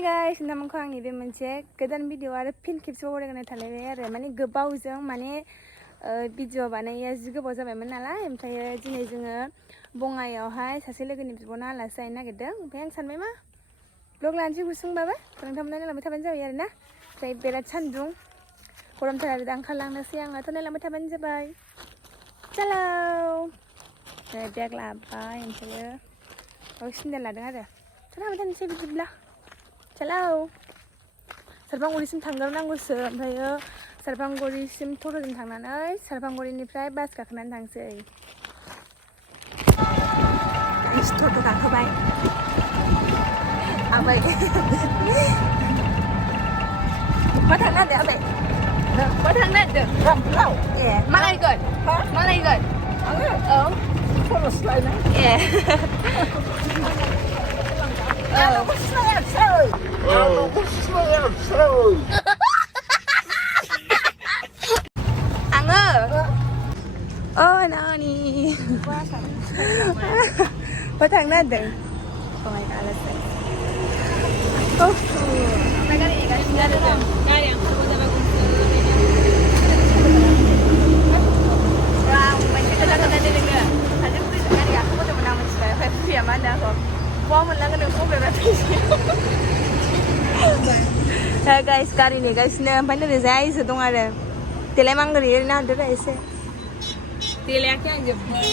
Hi guys, नोंथांमोनखौ आंनि बे मोनसे गोदान भिडिअ आरो फिन खेबसेबाव रायज्लायनो थालायबाय आरो माने गोबावजों माने भिडिअ बानायैया जि गोबाव जाबायमोन नालाय ओमफ्राय दिनै जोङो बङाइयावहाय सासे लोगोनि बिब'नाव आलासि जाहैनो नागिरदों ओमफ्राय आं सानबाय मा ब्लग लानोसै गुसुंबाबो नोंथांमोना नायलांबाय थाबानो जाबाय आरो ना ओमफ्राय बिराद सान्दुं गरमथार आरो दा ओंखारलांनोसै आङोथ' नायलांबाय थाबानो जाबाय चलो बेग लाबाय ओमफ्रायो सेन्देल लादों आरो थांबाय थानोसै बिदिब्ला चलो सारफांगुरिसिम थांग्रोनांगौसो ओमफ्रायो सारफांगुरिसिम टट'जों थांनानै सारफांगुरिनिफ्राय बास गाखोनानै थांसै टट' गाखोबाय आबाय मा थांनो नागिरदों आबाय मा थांनो नागिरदों रामफुराव ए मा लायगोन मा लायगोन आङो औ खरस लायनाय ए आंखौ सिनायाखिसै आंखौ सिनायाखिसै आङो अ नानि मा थांनो नागिरदों बङाइगाव आलासि ओमफ्राय गारि नेगासिनो आरो जों गारिया ओंखारबो जाबाय गंसे मोनसे खोथा खोन्थानो नोङो हाजो फुरिजों गारि गाखोबोदोंमोन आं मिथिबाय ओमफ्राय फुरिया मा होनदों आंखौ बहा मोनलांगोन नोंखौ बबेबा फैसा गाइस गारि नेगासिनो ओमफ्राय नोरैजाय आइजो दं आरो देलाय मांगोरि ओरैनो हादोरा एसे देलायाखै आं जोबबाय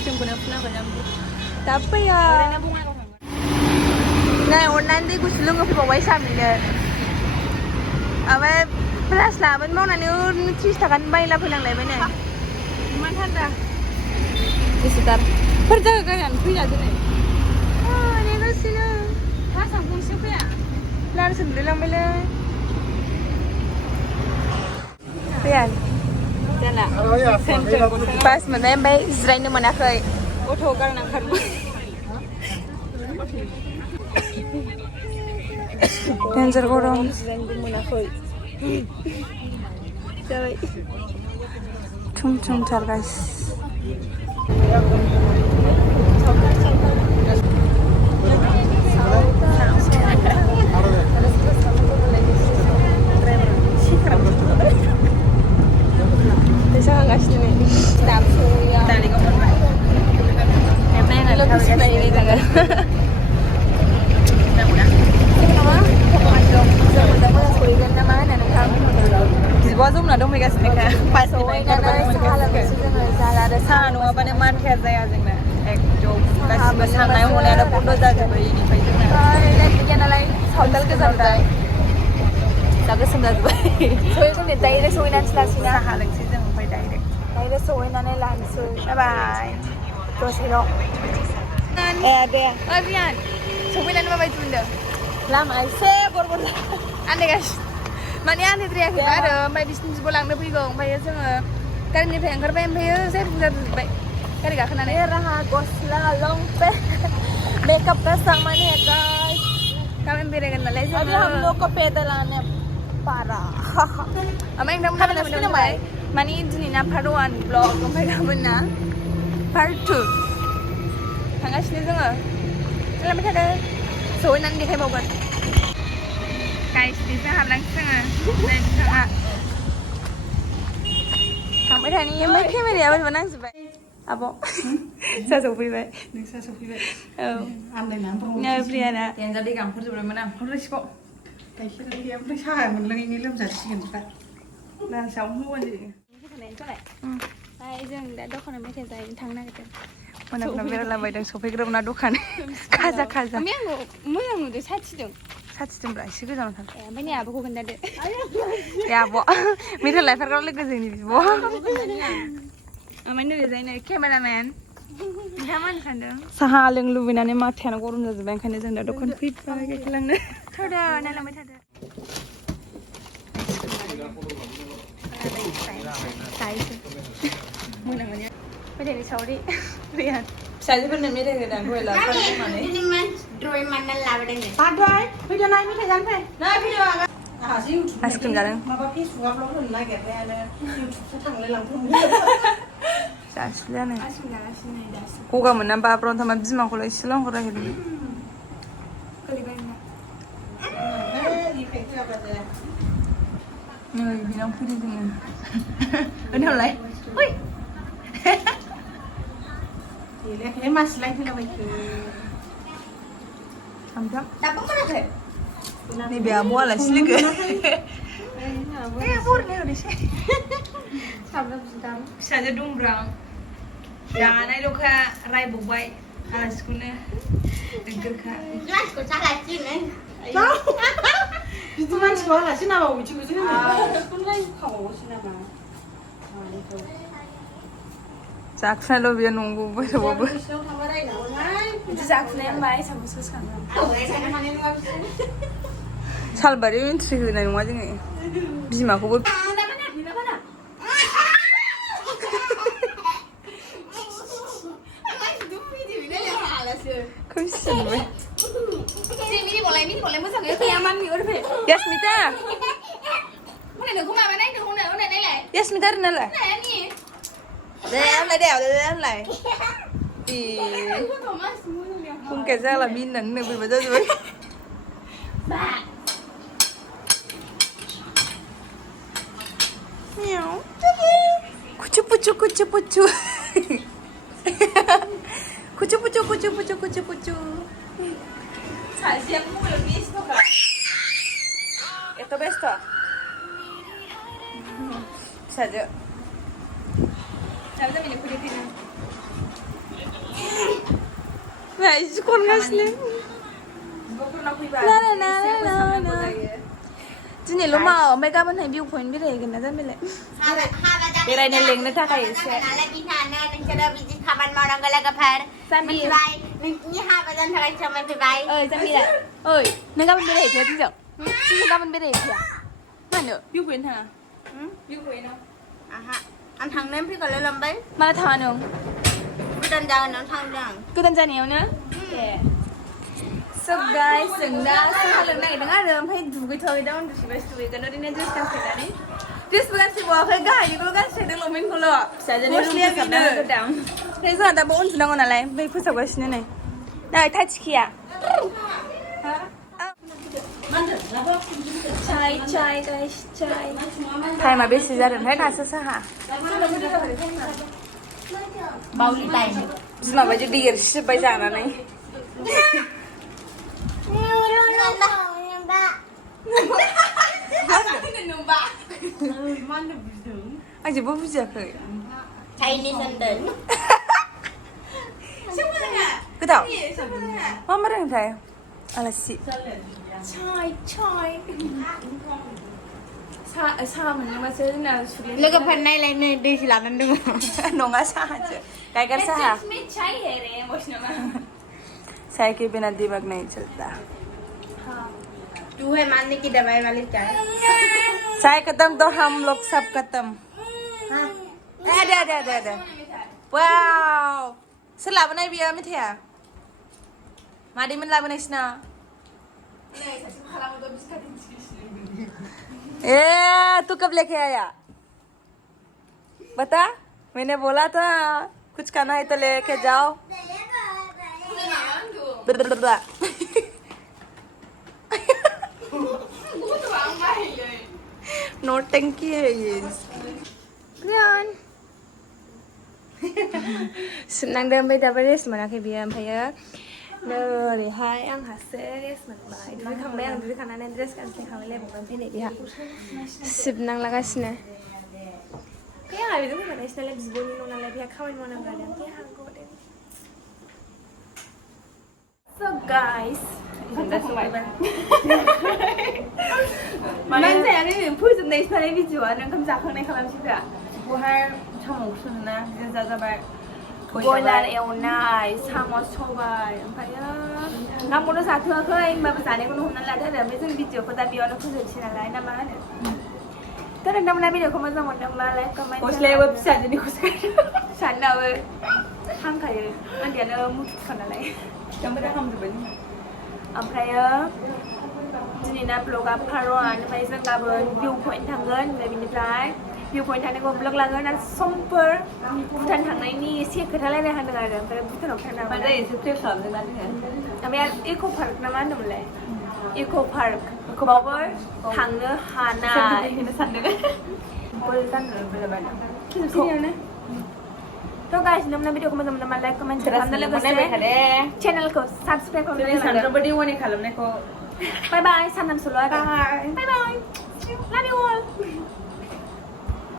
क्रिमखौनो फुनांगोन आं दा फैया नै अननानै दै गुसु लोंहोफैबावबाय सामिनो ओमफ्राय प्लास लाबोनो मावनानै ओरैनो 30 थाखानि बायला फैनांलायबाय नै मा थान्दा गुसुथार फोर जायगा गारियानो फैया दिनै नेगासिनो बासआ गंसे फैया लारुसो गोलैलांबायलै फैया जाला बास मोनबाय ओमफ्राय जिरायनो मोनाखै अट' गारना ओंखारबाय डेन्जार गरम जिरायनोबो मोनाखै जाबाय थुम थुमथार गाइस फैसा खांगासिनो नै दाबो सहैया दालिगाव मोनबाय लकेसन नायै जागोन बिब'आ जमना दंफैगासिनोखा साहा नङाबानो मानखाया जाया जोंना एकदम गासिबो साननाय हनायानो बन्द' जाजोबो बेनिफ्राय जोंना नालाय सावताल गोजान दा गोसोम जाजोब्बाय सहैगोन डाइरेक्ट सहैनानैसो लासै साहा लोंसै जों ओमफ्राय डाइरेक्ट सहैनानै लानोसै बाय दसेल' ए दे रियान सफैनानै माबायदि मोनदों लामा एसे गरबर आन्दायगासिनो माने आन्दायद्रायाखैबा आरो ओमफ्राय बिसिनि बिब' लांनो फैगौ ओमफ्राय जोङो गारिनिफ्राय ओंखारबाय ओमफ्राय जायफुं जाजोब्बाय गारि गाखोनानै राहा गस्ला लंपेन्ट मेकअप का सामान है गाइस गाबोन बेरायगोन नालाय जोङो अभी हम लोग को पैदल आने पारा ओमफ्राय नोंथांमोना मोनबाय माने दिनैना पार्ट 1 ब्लग ओमफ्राय गाबोनना पार्ट 2 थांगासिनो जोङो खालामबाय थादों सहैनानै देखायबावगोन गाइस बेजों हाबलांसै जोङो नै बिथाङा थांबाय थानि ओमफ्राय केमेराया बोरैबा नांजोब्बाय आब' जा सफैबाय नोंसा सफैबाय औ आन्दायनानै प्रियाना देन्जार दै गांफोरजोबबायमोन आं रोसिखौ गाइखेर गैया ओमफ्राय साहा मोनलोङैनि लोमजासिगोन दा लाल साहा होबानो जायो ओमफ्राय जों दा दखानाव मेथाइ जाहैनो थांनो नागिरदों मोनाब्ला बेरायलाबायदों सफैग्रोबना दखान खाजा खाजा आंखौ मोजां नुदों साथिदोंब्रा एसे गोजानाव थां ओमफ्राय नै आब'खौ खोन्थादो ए आब' मेथाइ लायफाग्रा लोगो जोंनि बिब' ओमफ्राय नोरैजाय नै केमेरामेन बिहा मा सानदों साहा लोंनो लुबैनानै माथायानो गरम जाजोब्बाय ओंखायनो जों दा दखान फैबाय गाइखेर लांनो थादो नायलांबाय थादो मेथाइनि सावरि फैया फिसाजोफोरनो मेथाइ होदां दहाय लाबोनानै आइसक्रिम जादों माबा फेसबुक आपल'ड होनो नागिरनायानो इउटुबसो थांलाय लांथोंमोन जासिलानो गगा मोनना बाब्रावनो थांबा बिमाखौल' एसेल' आंखौ रायहोदों พี่น้องพูดจริงๆเป็นเท่าไหร่เฮ้ยทีแรกให้มาสไลด์ที่เราไปคือทำจับจับปุ๊บมันเลยนี่เบียร์บัวละสิเกินพูดเลยดิใช่ฉันจะดุ้งรังjangan naik luka rai bubai alas kuna dengar kah jelas kok salah sih nih itu kan sekolah sih nama uji uji kan sekolah kau sih nama jaksa lo biar nunggu baru baru itu jaksa yang baik sama sus kan salbari itu sih nai rumah jadi bisa aku buat Kusin be. Mini boleh masa gitu ya mami udah be. Yasmita. Mana nak kumah mana itu mana ni lah. Yasmita ni lah. Nah ni. Đeo lại. Ý. Không kể ra là min nấn được bây giờ rồi. Ba. Meow. Kucu. Kucu. Saja aku lebih suka. Itu best tuh. Saja. Tapi tapi ni kulit ini. Nah, itu kon ngasih. Bukan aku ibarat. Nah. Jadi lo mau mereka pun hai viewpoint bila ya kena kan bila. Bila ini link nanti tak kaya sih. Lagi sana dan cara bisnis kapan mau orang galak kapar. Sambil. Ni apa dan cara cuma pibai. Sambil lah. Mereka pun bila itu tidak. Mereka pun bila itu ya. Mana? Viewpoint ha? Viewpoint aha. Anh thằng nemพี่ก็เลยลำไป Mana thằng nung? กูดันจังน้องทางดัง Cứ tân gia nhiều nữa. So guys, senda sehalang na idang alam hay dugi thoy daw ndo si best way gano din na just kasi dani. Just bukan si bawa kay gay ko kan sa dilo min ko lo. Sa dani mo sa na down. Kaya sa da buon sa ngon alay, bay pusa bas na nay. Na touch kiya. Chai guys, chai. Thai mà biết gì ra được hết là sao hả? Bauli tay Mà bây giờ đi bây giờ là này. Anh chỉ bố giờ khởi. Chinese London Cứ tao. Mama đang thấy. Ala si. Chai. Sa mình mà chơi nào sulit. แล้วก็พันในอะไรเนี่ยดีสิหลังนั้นดู Nong asa aja. Kayak sa ha. में चाय है रे emotional Saya के बिना दिमाग नहीं चलता. तू है मानने की दवाई वाली चाय चाय खत्म तो हम लोग सब खत्म. Ada. Wow. Selap nai biar mit ya. Madi men labu nai sna. तू कब लेके आया? बता. मैंने बोला था कुछ खाना है तो लेके जाओ. नौटंकी है ये. Yan. Senang dan baik dapat res mana ke biar saya. Nari hai ang hasil res mana baik. Dulu kami yang dulu kan anak dress kan saya kami lebih bukan pilih dia. Senang lagas na. Kaya hari itu kan nasional lebih zboni nona lebih kami mana berada. Kaya hango deh. So guys. Mana saya ni pun nasional lebih jual. Nang kami zakang ni kalau siapa. Buhar 참옥 순나 진짜자발 boiler eonai samo sobai ampaya ngamono satu khoi ma basane ko hona la da me jeng video ko da biyo no khose china lai na ma ne kada nam na video ko ma zamon nam ma lai comment ko slay website ni ko san na we hang kai an dia no mu khana lai jam da ham zuben ampaya jinina blog up karon mai jeng gabon view point thangen le binifrai viewpoint thang ko blog langer na somper bukan thang nai ni sia ke thalai na hang dengar tapi bukan thang na Pada itu tu sama dengan ni. namanya Eco Park namanya namanya Eco Park bawa थांनो हानाय तो guys नोंना भिडिअखौ मोजां मोनोब्ला like comment खालामनो लोगोसे चेनेलखौ subscribe खालामनो सानफ्रोमबो वानि खालामनायखौ बाय बाय साननान सुल' बाय बाय लाभ इउ अल